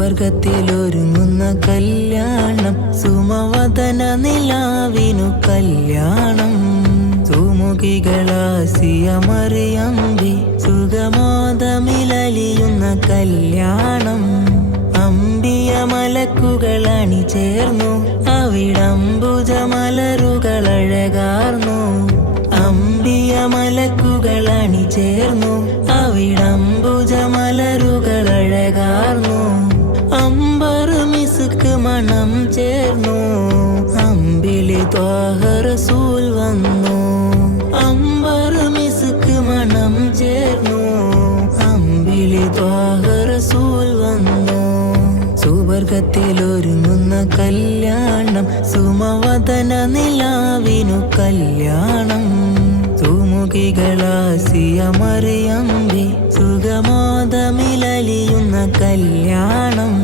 സുവർഗത്തിലൊരുങ്ങുന്ന കല്യാണം, സുമവദന നിലാവിനു കല്യാണം. സുമുഖികളാസിയ മറിയമ്പി സുഗമോദമിലലിയുന്ന കല്യാണം. അമ്പിയ മലക്കുകൾ അണിചേർന്നു, അവിടംബുജമലരുകൾ അഴകാർന്നു. അമ്പിയ മലക്കുകൾ അണിചേർന്നു, അവിടംബുജമലരുകൾ അഴകാർന്നു. അമ്പർ മിസ്ക് മണം ചേർന്നു, അമ്പിളി ത്വാഹ റസൂൽ വന്നു. അമ്പർ മിസ്ക് മണം ചേർന്നു, അമ്പിളി ത്വാഹ റസൂൽ വന്നു. സുവർഗത്തിലൊരുങ്ങുന്ന കല്യാണം, സുമവദന നിലാവിനു കല്യാണം. സുമുഖികളാസിയ മറിയമ്പി സുഗമോദമിലലിയുന്ന കല്യാണം.